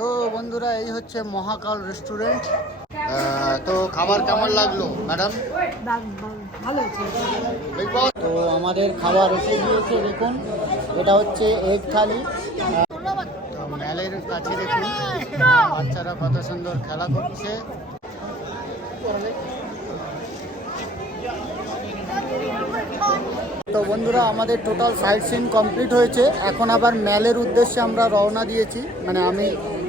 তো বন্ধুরা, এই হচ্ছে মহাকাল রেস্টুরেন্ট তো খাবার কেমন লাগল ম্যাডাম তো আমাদের খাবার এসে গিয়েছে দেখুন, এটা হচ্ছে এগ থালি। ম্যালের কাছে দেখুন, বাচ্চারা কত সুন্দর খেলা করছে। তো বন্ধুরা, আমাদের টোটাল সাইট সিন কমপ্লিট হয়েছে। এখন আবার ম্যালের উদ্দেশ্যে আমরা রওনা দিয়েছি। মানে আমি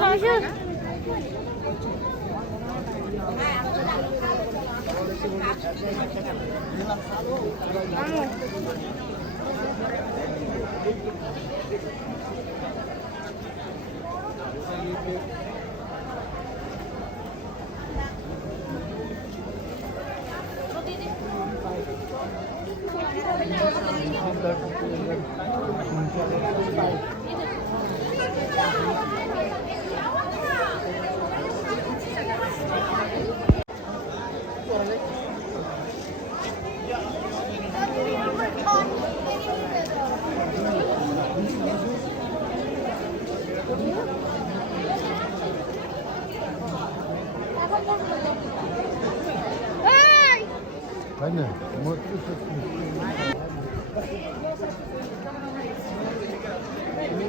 konuşun. Thank you. दो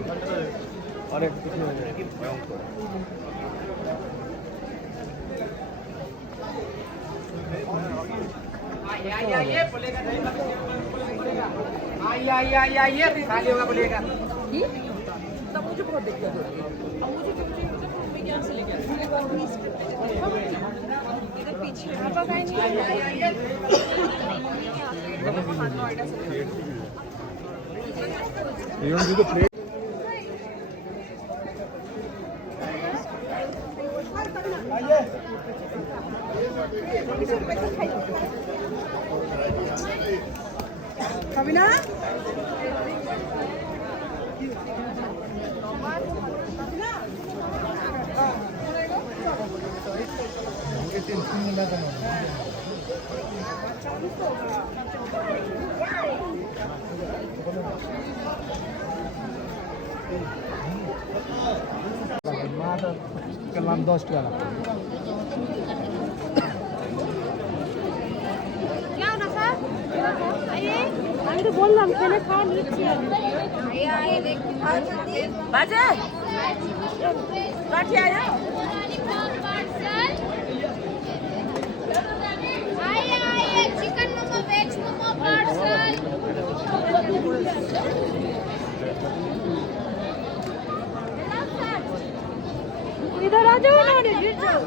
बच्चे অনেক কিছু ভয়ঙ্কর आइए आइए बोलेगा नहीं बोलेगा आइए आइए आइए आइए खाली होगा बोलेगा तब मुझे बहुत दिक्कत होती है और मुझे जब मुझे मतलब मम्मी यहाँ से लेकर इधर पीछे पापा का नहीं मम्मी के हाथ में ऑर्डर से इवन जो प्लेट कविना করলাম দশ টাকা আমি তো বললাম খেলে খাওয়া নিচ্ছি। बाजे। बैठिए आ जाओ chicken momo veg momo parcel इधर आ जाओ इन्होंने गिर जाओ।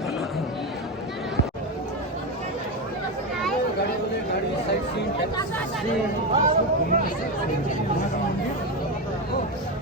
गाड़ी वाले, गाड़ी, साइड सीन। घूमने Oh.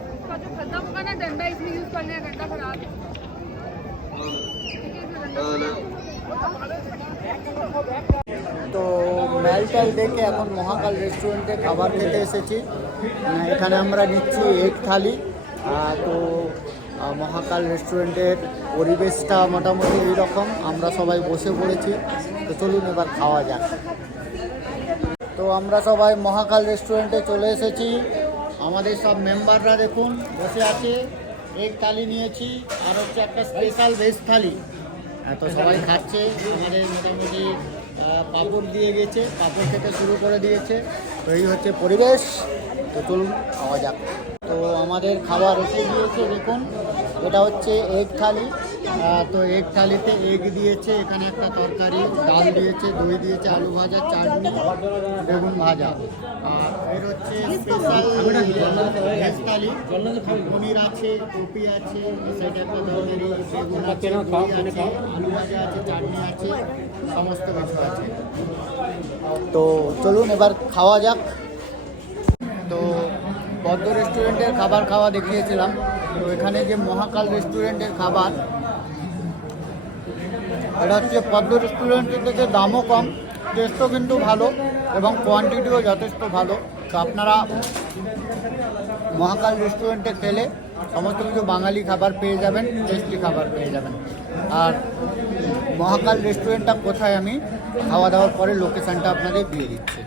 का जो खड्डा होगा ना डंडा इसमें यूज करने का डंडा खराब है ठीक है इसमें डंडा তো টাইল টাইল দেখে এখন মহাকাল রেস্টুরেন্টে খাবার খেতে এসেছি আহ, এখানে আমরা নিচ্ছি এক থালি আহ, তো আহ, মহাকাল রেস্টুরেন্টের পরিবেশটা মোটামুটি এইরকম আমরা সবাই বসে পড়েছি তো চলুন এবার খাওয়া যাক তো আমরা সবাই মহাকাল রেস্টুরেন্টে চলে এসেছি আমাদের সব মেম্বাররা দেখুন বসে আছে এক থালি নিয়েছি আর হচ্ছে একটা স্পেশাল ভেজ থালি। হ্যাঁ, তো সবাই খাচ্ছে আমাদের মোটামুটি পাঁপড় দিয়ে গেছে পাঁপড় খেতে শুরু করে দিয়েছে। তো এই হচ্ছে পরিবেশ। তো চলুন খাওয়া যাক। তো আমাদের খাবার এসে গিয়েছে দেখুন এটা হচ্ছে এগ থালি। তো এগ থালিতে এগ দিয়েছে এখানে একটা তরকারি ডাল দিয়েছে দই দিয়েছে আলু ভাজা চাটনি বেগুন ভাজা। আর এর হচ্ছে স্পেশাল ভেজ থালি পনির আছে কপি আছে একটা তরকারি বেগুন আছে আছে আলু ভাজা আছে চাটনি আছে সমস্ত কিছু আছে। তো চলুন এবার খাওয়া যাক। তো পদ্ম রেস্টুরেন্টের খাবার খাওয়া দেখিয়েছিলাম। তো এখানে যে মহাকাল রেস্টুরেন্টের খাবার এটা হচ্ছে পদ্ম রেস্টুরেন্টের থেকে দামও কম টেস্টও কিন্তু ভালো এবং কোয়ান্টিটিও যথেষ্ট ভালো। তো আপনারা মহাকাল রেস্টুরেন্টে খেলে সমস্ত কিছু বাঙালি খাবার পেয়ে যাবেন টেস্টি খাবার পেয়ে যাবেন। আর মহাকাল রেস্টুরেন্টটা কোথায় আমি খাওয়া দাওয়ার পরে লোকেশানটা আপনাদের দিয়ে দিচ্ছি।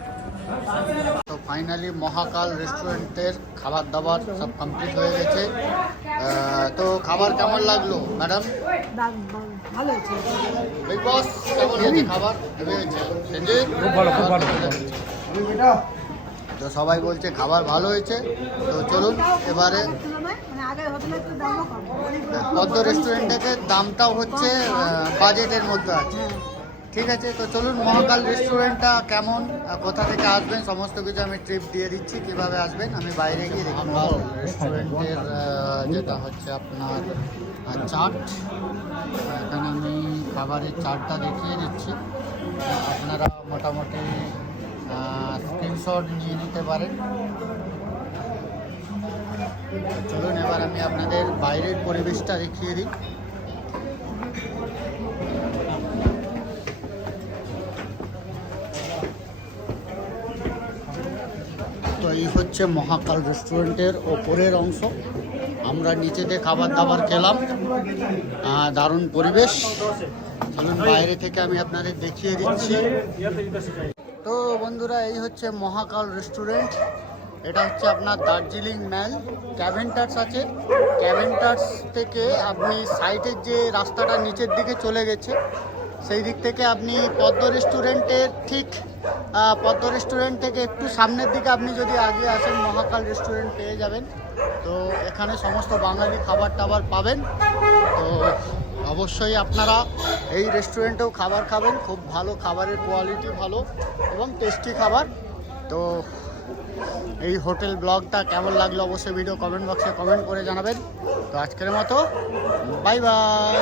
তো ফাইনালি মহাকাল রেস্টুরেন্টের খাবার দাবার সব কমপ্লিট হয়ে গেছে। তো খাবার কেমন লাগল ম্যাডাম ভালো হয়েছে। বিগ বস কেমন হয়েছে খাবার? হেভি হয়েছে? সঞ্জিত খুব ভালো খুব ভালো তো সবাই বলছে খাবার ভালো হয়েছে। তো চলুন এবারে মানে পদ্ম রেস্টুরেন্ট থেকে দামটাও হচ্ছে বাজেটের মধ্যে আছে। ঠিক আছে, তো চলুন, মহাকাল রেস্টুরেন্টটা কেমন? কোথা থেকে আসবেন? সমস্ত কিছু আমি ট্রিপ দিয়ে দিচ্ছি, কীভাবে আসবেন? আমি বাইরে গিয়ে দেখি রেস্টুরেন্টের যেটা হচ্ছে আপনার চাট। এখানে আমি খাবারের চাটটা দেখিয়ে দিচ্ছি। আপনারা মোটামুটি স্ক্রিনশট নিয়ে নিতে পারেন। চলুন, এবার আমি আপনাদের বাইরের পরিবেশটা দেখিয়ে দিই। এই হচ্ছে মহাকাল রেস্টুরেন্টের ওপরের অংশ। আমরা নিচেতে খাবার দাবার খেলাম। দারুণ পরিবেশ। বাইরে থেকে আমি আপনাদের দেখিয়ে দিচ্ছি। তো বন্ধুরা, এই হচ্ছে মহাকাল রেস্টুরেন্ট। এটা হচ্ছে আপনার দার্জিলিং ম্যাল। ক্যাভেন্টার্স আছে। ক্যাভেন্টার্স থেকে আপনি সাইডের যে রাস্তাটা নিচের দিকে চলে গেছে সেই দিক থেকে আপনি পদ্ম রেস্টুরেন্টের ঠিক পদ্ম রেস্টুরেন্ট থেকে একটু সামনের দিকে আপনি যদি আগে আসেন, মহাকাল রেস্টুরেন্ট পেয়ে যাবেন। তো এখানে সমস্ত বাঙালি খাবার টাবার পাবেন। তো অবশ্যই আপনারা এই রেস্টুরেন্টেও খাবার খাবেন। খুব ভালো, খাবারের কোয়ালিটি ভালো এবং টেস্টি খাবার। তো এই হোটেল ব্লগটা কেমন লাগল অবশ্যই ভিডিও কমেন্ট বক্সে কমেন্ট করে জানাবেন। তো আজকের মতো, বাই বাই।